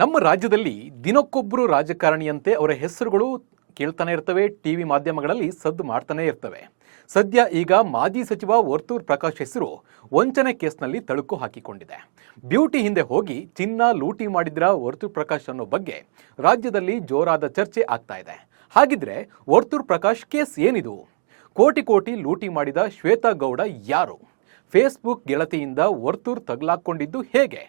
ನಮ್ಮ ರಾಜ್ಯದಲ್ಲಿ ದಿನಕ್ಕೊಬ್ಬರು ರಾಜಕಾರಣಿಯಂತೆ ಅವರ ಹೆಸರುಗಳು ಕೇಳ್ತಾನೆ ಇರ್ತವೆ, ಟಿವಿ ಮಾಧ್ಯಮಗಳಲ್ಲಿ ಸದ್ದು ಮಾಡ್ತಾನೆ ಇರ್ತವೆ. ಸದ್ಯ ಈಗ ಮಾಜಿ ಸಚಿವ ವರ್ತೂರ್ ಪ್ರಕಾಶ್ ಹೆಸರು ವಂಚನೆ ಕೇಸ್ನಲ್ಲಿ ತಳುಕು ಹಾಕಿಕೊಂಡಿದೆ. ಬ್ಯೂಟಿ ಹಿಂದೆ ಹೋಗಿ ಚಿನ್ನ ಲೂಟಿ ಮಾಡಿದ್ರ ವರ್ತೂರ್ ಪ್ರಕಾಶ್ ಅನ್ನೋ ಬಗ್ಗೆ ರಾಜ್ಯದಲ್ಲಿ ಜೋರಾದ ಚರ್ಚೆ ಆಗ್ತಾ ಇದೆ. ಹಾಗಿದ್ರೆ ವರ್ತೂರ್ ಪ್ರಕಾಶ್ ಕೇಸ್ ಏನಿದು? ಕೋಟಿ ಕೋಟಿ ಲೂಟಿ ಮಾಡಿದ ಶ್ವೇತಾ ಗೌಡ ಯಾರು? ಫೇಸ್ಬುಕ್ ಗೆಳತಿಯಿಂದ ವರ್ತೂರ್ ತಗಲಾಕೊಂಡಿದ್ದು ಹೇಗೆ?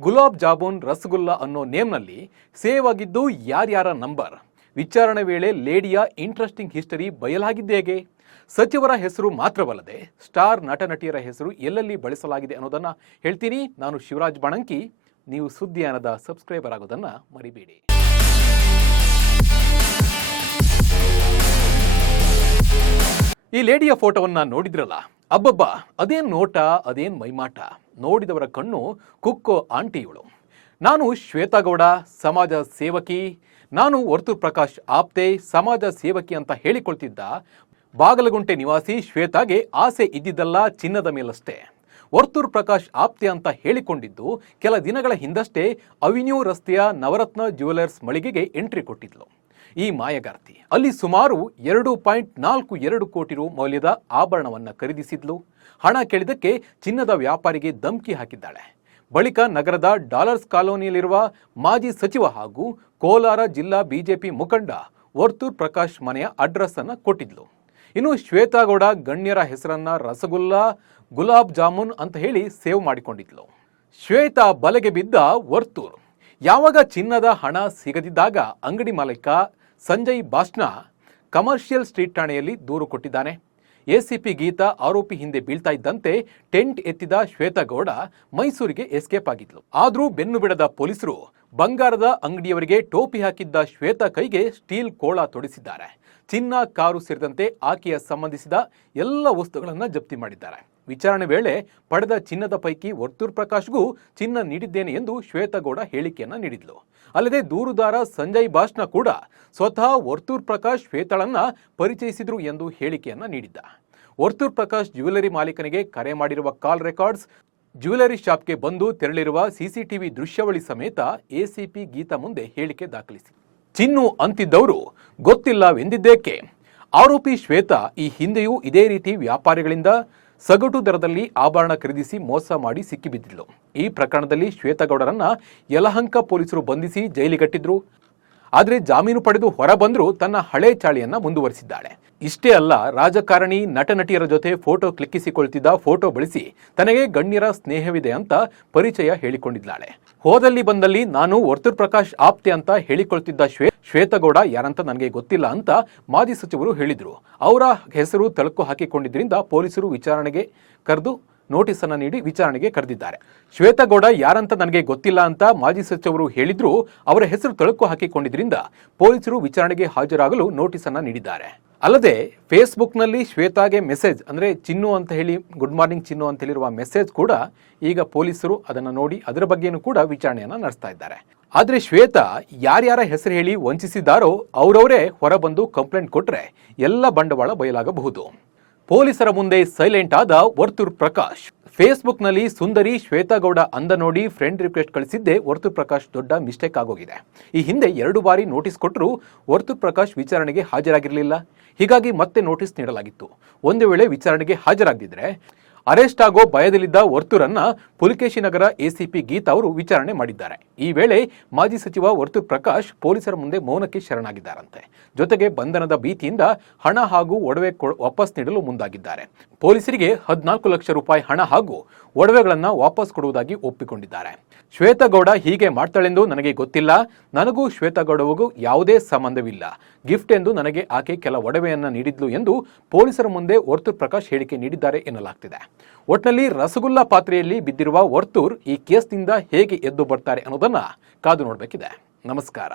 ಗುಲಾಬ್ ಜಾಬೂನ್ ರಸಗುಲ್ಲ ಅನ್ನೋ ನೇಮ್ನಲ್ಲಿ ಸೇವ್ ಆಗಿದ್ದು ಯಾರ್ಯಾರ ನಂಬರ್? ವಿಚಾರಣೆ ವೇಳೆ ಲೇಡಿಯ ಇಂಟ್ರೆಸ್ಟಿಂಗ್ ಹಿಸ್ಟರಿ ಬಯಲಾಗಿದ್ದೇಗೆ ಸಚಿವರ ಹೆಸರು ಮಾತ್ರವಲ್ಲದೆ ಸ್ಟಾರ್ ನಟ ನಟಿಯರ ಹೆಸರು ಎಲ್ಲೆಲ್ಲಿ ಬಳಸಲಾಗಿದೆ ಅನ್ನೋದನ್ನು ಹೇಳ್ತೀನಿ. ನಾನು ಶಿವರಾಜ್ ಬಣಂಕಿ. ನೀವು ಸುದ್ದಿಯಾನದ ಸಬ್ಸ್ಕ್ರೈಬರ್ ಆಗೋದನ್ನು ಮರಿಬೇಡಿ. ಈ ಲೇಡಿಯ ಫೋಟೋವನ್ನ ನೋಡಿದ್ರಲ್ಲ? ಅಬ್ಬಬ್ಬ, ಅದೇನು ನೋಟ, ಅದೇನು ಮೈಮಾಟ? ನೋಡಿದವರ ಕಣ್ಣು ಕುಕ್ಕೋ ಆಂಟಿ ಇವಳು ನಾನು ಶ್ವೇತಾಗೌಡ, ಸಮಾಜ ಸೇವಕಿ. ನಾನು ವರ್ತೂರ್ ಪ್ರಕಾಶ್ ಆಪ್ತೆ, ಸಮಾಜ ಸೇವಕಿ ಅಂತ ಹೇಳಿಕೊಳ್ತಿದ್ದ ಬಾಗಲಗುಂಟೆ ನಿವಾಸಿ ಶ್ವೇತಾಗೆ ಆಸೆ ಇದ್ದಿದ್ದಲ್ಲ ಚಿನ್ನದ ಮೇಲಷ್ಟೇ. ವರ್ತೂರ್ ಪ್ರಕಾಶ್ ಆಪ್ತೆ ಅಂತ ಹೇಳಿಕೊಂಡಿದ್ದು ಕೆಲ ದಿನಗಳ ಹಿಂದಷ್ಟೇ ಅವಿನ್ಯೂ ರಸ್ತೆಯ ನವರತ್ನ ಜ್ಯುವೆಲರ್ಸ್ ಮಳಿಗೆಗೆ ಎಂಟ್ರಿ ಕೊಟ್ಟಿದ್ಲು. ಈ ಮಾಯಗಾರ್ತಿ. ಅಲ್ಲಿ ಸುಮಾರು ಎರಡು ಪಾಯಿಂಟ್ ನಾಲ್ಕು ಎರಡು ಕೋಟಿ ರು ಮೌಲ್ಯದ ಆಭರಣವನ್ನ ಖರೀದಿಸಿದ್ಲು. ಹಣ ಕೇಳಿದಕ್ಕೆ ಚಿನ್ನದ ವ್ಯಾಪಾರಿಗೆ ಧಮ್ಕಿ ಹಾಕಿದ್ದಾಳೆ. ಬಳಿಕ ನಗರದ ಡಾಲರ್ಸ್ ಕಾಲೋನಿಯಲ್ಲಿರುವ ಮಾಜಿ ಸಚಿವ ಹಾಗೂ ಕೋಲಾರ ಜಿಲ್ಲಾ ಬಿಜೆಪಿ ಮುಖಂಡ ವರ್ತೂರ್ ಪ್ರಕಾಶ್ ಮನೆಯ ಅಡ್ರೆಸ್ ಅನ್ನು ಕೊಟ್ಟಿದ್ಲು. ಇನ್ನು ಶ್ವೇತಾಗೌಡ ಗಣ್ಯರ ಹೆಸರನ್ನ ರಸಗುಲ್ಲ, ಗುಲಾಬ್ ಜಾಮೂನ್ ಅಂತ ಹೇಳಿ ಸೇವ್ ಮಾಡಿಕೊಂಡಿದ್ಲು. ಶ್ವೇತಾ ಬಲೆಗೆ ಬಿದ್ದ ವರ್ತೂರ್. ಯಾವಾಗ ಚಿನ್ನದ ಹಣ ಸಿಗದಿದ್ದಾಗ ಅಂಗಡಿ ಮಾಲೀಕ ಸಂಜಯ್ ಬಾಸ್ನ ಕಮರ್ಷಿಯಲ್ ಸ್ಟ್ರೀಟ್ ಠಾಣೆಯಲ್ಲಿ ದೂರು ಕೊಟ್ಟಿದ್ದಾನೆ. ಎಸಿಪಿ ಗೀತಾ ಆರೋಪಿ ಹಿಂದೆ ಬೀಳ್ತಾ ಇದ್ದಂತೆ ಟೆಂಟ್ ಎತ್ತಿದ ಶ್ವೇತಗೌಡ ಮೈಸೂರಿಗೆ ಎಸ್ಕೇಪ್ ಆಗಿದ್ಲು. ಆದರೂ ಬೆನ್ನು ಬಿಡದ ಪೊಲೀಸರು ಬಂಗಾರದ ಅಂಗಡಿಯವರಿಗೆ ಟೋಪಿ ಹಾಕಿದ್ದ ಶ್ವೇತ ಕೈಗೆ ಸ್ಟೀಲ್ ಕೋಳ ತೊಡಿಸಿದ್ದಾರೆ. ಚಿನ್ನ, ಕಾರು ಸೇರಿದಂತೆ ಆಕೆಯ ಸಂಬಂಧಿಸಿದ ಎಲ್ಲ ವಸ್ತುಗಳನ್ನು ಜಪ್ತಿ ಮಾಡಿದ್ದಾರೆ. ವಿಚಾರಣೆ ವೇಳೆ ಪಡೆದ ಚಿನ್ನದ ಪೈಕಿ ವರ್ತೂರ್ ಪ್ರಕಾಶ್ಗೂ ಚಿನ್ನ ನೀಡಿದ್ದೇನೆ ಎಂದು ಶ್ವೇತಗೌಡ ಹೇಳಿಕೆಯನ್ನ ನೀಡಿದ್ಲು. ಅಲ್ಲದೆ ದೂರುದಾರ ಸಂಜಯ್ ಭಾಷ್ನ ಕೂಡ ಸ್ವತಃ ವರ್ತೂರ್ ಪ್ರಕಾಶ್ ಶ್ವೇತಳನ್ನ ಪರಿಚಯಿಸಿದ್ರು ಎಂದು ಹೇಳಿಕೆಯನ್ನ ನೀಡಿದ್ದ. ವರ್ತೂರ್ ಪ್ರಕಾಶ್ ಜ್ಯುವೆಲರಿ ಮಾಲೀಕನಿಗೆ ಕರೆ ಮಾಡಿರುವ ಕಾಲ್ ರೆಕಾರ್ಡ್ಸ್, ಜ್ಯುವೆಲರಿ ಶಾಪ್ಗೆ ಬಂದು ತೆರಳಿರುವ ಸಿಸಿಟಿವಿ ದೃಶ್ಯಾವಳಿ ಸಮೇತ ಎಸಿಪಿ ಗೀತಾ ಮುಂದೆ ಹೇಳಿಕೆ ದಾಖಲಿಸಿ. ಚಿನ್ನು ಅಂತಿದ್ದವರು ಗೊತ್ತಿಲ್ಲವೆಂದಿದ್ದೇಕೆ ಆರೋಪಿ ಶ್ವೇತಾ ಈ ಹಿಂದೆಯೂ ಇದೇ ರೀತಿ ವ್ಯಾಪಾರಿಗಳಿಂದ ಸಗಟು ದರದಲ್ಲಿ ಆಭರಣ ಖರೀದಿಸಿ ಮೋಸ ಮಾಡಿ ಸಿಕ್ಕಿಬಿದ್ದಿದ್ಲು. ಈ ಪ್ರಕರಣದಲ್ಲಿ ಶ್ವೇತಗೌಡರನ್ನ ಯಲಹಂಕ ಪೊಲೀಸರು ಬಂಧಿಸಿ ಜೈಲಿಗಟ್ಟಿದ್ರು. ಆದರೆ ಜಾಮೀನು ಪಡೆದು ಹೊರ ಬಂದರೂ ತನ್ನ ಹಳೆ ಚಾಳಿಯನ್ನ ಮುಂದುವರಿಸಿದ್ದಾಳೆ. ಇಷ್ಟೇ ಅಲ್ಲ, ರಾಜಕಾರಣಿ ನಟ ನಟಿಯರ ಜೊತೆ ಫೋಟೋ ಕ್ಲಿಕ್ಕಿಸಿಕೊಳ್ತಿದ್ದ ಫೋಟೋ ಬಳಸಿ ತನಗೆ ಗಣ್ಯರ ಸ್ನೇಹವಿದೆ ಅಂತ ಪರಿಚಯ ಹೇಳಿಕೊಂಡಿದ್ದಾಳೆ. ಹೋದಲ್ಲಿ ಬಂದಲ್ಲಿ ನಾನು ವರ್ತೂರ್ ಪ್ರಕಾಶ್ ಆಪ್ತೆ ಅಂತ ಹೇಳಿಕೊಳ್ತಿದ್ದ ಶ್ವೇ, ಶ್ವೇತಗೌಡ ಯಾರಂತ ನನಗೆ ಗೊತ್ತಿಲ್ಲ ಅಂತ ಮಾಜಿ ಸಚಿವರು ಹೇಳಿದರು. ಅವರ ಹೆಸರು ತಳಕು ಹಾಕಿಕೊಂಡಿದ್ದರಿಂದ ಪೊಲೀಸರು ವಿಚಾರಣೆಗೆ ಕರೆದು ನೋಟಿಸ್ ಅನ್ನು ನೀಡಿ ವಿಚಾರಣೆಗೆ ಕರೆದಿದ್ದಾರೆ. ಶ್ವೇತಗೌಡ ಯಾರಂತ ನನಗೆ ಗೊತ್ತಿಲ್ಲ ಅಂತ ಮಾಜಿ ಸಚಿವರು ಹೇಳಿದ್ರು, ಅವರ ಹೆಸರು ತಳುಕು ಹಾಕಿಕೊಂಡಿದ್ದರಿಂದ ಪೊಲೀಸರು ವಿಚಾರಣೆಗೆ ಹಾಜರಾಗಲು ನೋಟಿಸ್ ಅನ್ನು ನೀಡಿದ್ದಾರೆ. ಅಲ್ಲದೆ ಫೇಸ್ಬುಕ್ನಲ್ಲಿ ಶ್ವೇತಾಗೆ ಮೆಸೇಜ್, ಅಂದರೆ ಚಿನ್ನು ಅಂತ ಹೇಳಿ, ಗುಡ್ ಮಾರ್ನಿಂಗ್ ಚಿನ್ನು ಅಂತ ಹೇಳಿರುವ ಮೆಸೇಜ್ ಕೂಡ ಈಗ ಪೊಲೀಸರು ಅದನ್ನು ನೋಡಿ ಅದರ ಬಗ್ಗೆಯೂ ಕೂಡ ವಿಚಾರಣೆಯನ್ನು ನಡೆಸ್ತಾ ಇದ್ದಾರೆ. ಆದರೆ ಶ್ವೇತಾ ಯಾರ್ಯಾರ ಹೆಸರು ಹೇಳಿ ವಂಚಿಸಿದ್ದಾರೋ ಅವರವರೇ ಹೊರಬಂದು ಕಂಪ್ಲೇಂಟ್ ಕೊಟ್ಟರೆ ಎಲ್ಲ ಬಂಡವಾಳ ಬಯಲಾಗಬಹುದು. ಪೊಲೀಸರ ಮುಂದೆ ಸೈಲೆಂಟ್ ಆದ ವರ್ತೂರ್ ಪ್ರಕಾಶ್. ಫೇಸ್ಬುಕ್ನಲ್ಲಿ ಸುಂದರಿ ಶ್ವೇತಾಗೌಡ ಅಂದ ನೋಡಿ ಫ್ರೆಂಡ್ ರಿಕ್ವೆಸ್ಟ್ ಕಳಿಸಿದ್ದೇ ವರ್ತು ಪ್ರಕಾಶ್ ದೊಡ್ಡ ಮಿಸ್ಟೇಕ್ ಆಗೋಗಿದೆ. ಈ ಹಿಂದೆ ಎರಡು ಬಾರಿ ನೋಟಿಸ್ ಕೊಟ್ಟರೂ ವರ್ತು ಪ್ರಕಾಶ್ ವಿಚಾರಣೆಗೆ ಹಾಜರಾಗಿರಲಿಲ್ಲ. ಹೀಗಾಗಿ ಮತ್ತೆ ನೋಟಿಸ್ ನೀಡಲಾಗಿತ್ತು. ಒಂದು ವೇಳೆ ವಿಚಾರಣೆಗೆ ಹಾಜರಾಗದಿದ್ರೆ ಅರೆಸ್ಟ್ ಆಗೋ ಭಯದಲ್ಲಿದ್ದ ವರ್ತೂರನ್ನ ಪುಲಿಕೇಶಿ ನಗರ ಎಸಿಪಿ ಗೀತಾ ಅವರು ವಿಚಾರಣೆ ಮಾಡಿದ್ದಾರೆ. ಈ ವೇಳೆ ಮಾಜಿ ಸಚಿವ ವರ್ತೂರ್ ಪ್ರಕಾಶ್ ಪೊಲೀಸರ ಮುಂದೆ ಮೌನಕ್ಕೆ ಶರಣಾಗಿದ್ದಾರಂತೆ. ಜೊತೆಗೆ ಬಂಧನದ ಭೀತಿಯಿಂದ ಹಣ ಹಾಗೂ ಒಡವೆ ವಾಪಸ್ ನೀಡಲು ಮುಂದಾಗಿದ್ದಾರೆ. ಪೊಲೀಸರಿಗೆ ಹದಿನಾಲ್ಕು ಲಕ್ಷ ರೂಪಾಯಿ ಹಣ ಹಾಗೂ ಒಡವೆಗಳನ್ನು ವಾಪಸ್ ಕೊಡುವುದಾಗಿ ಒಪ್ಪಿಕೊಂಡಿದ್ದಾರೆ. ಶ್ವೇತಗೌಡ ಹೀಗೆ ಮಾಡ್ತಾಳೆಂದು ನನಗೆ ಗೊತ್ತಿಲ್ಲ. ನನಗೂ ಶ್ವೇತಗೌಡವಿಗೂ ಯಾವುದೇ ಸಂಬಂಧವಿಲ್ಲ. ಗಿಫ್ಟ್ ಎಂದು ನನಗೆ ಆಕೆ ಕೆಲ ಒಡವೆಯನ್ನ ನೀಡಿದ್ಲು ಎಂದು ಪೊಲೀಸರ ಮುಂದೆ ವರ್ತೂರ್ ಪ್ರಕಾಶ್ ಹೇಳಿಕೆ ನೀಡಿದ್ದಾರೆ ಎನ್ನಲಾಗ್ತಿದೆ. ಒಟ್ನಲ್ಲಿ ರಸಗುಲ್ಲಾ ಪಾತ್ರೆಯಲ್ಲಿ ಬಿದ್ದಿರುವ ವರ್ತೂರ್ ಈ ಕೇಸ್ನಿಂದ ಹೇಗೆ ಎದ್ದು ಬರ್ತಾರೆ ಅನ್ನೋದನ್ನ ಕಾದು ನೋಡಬೇಕಿದೆ. ನಮಸ್ಕಾರ.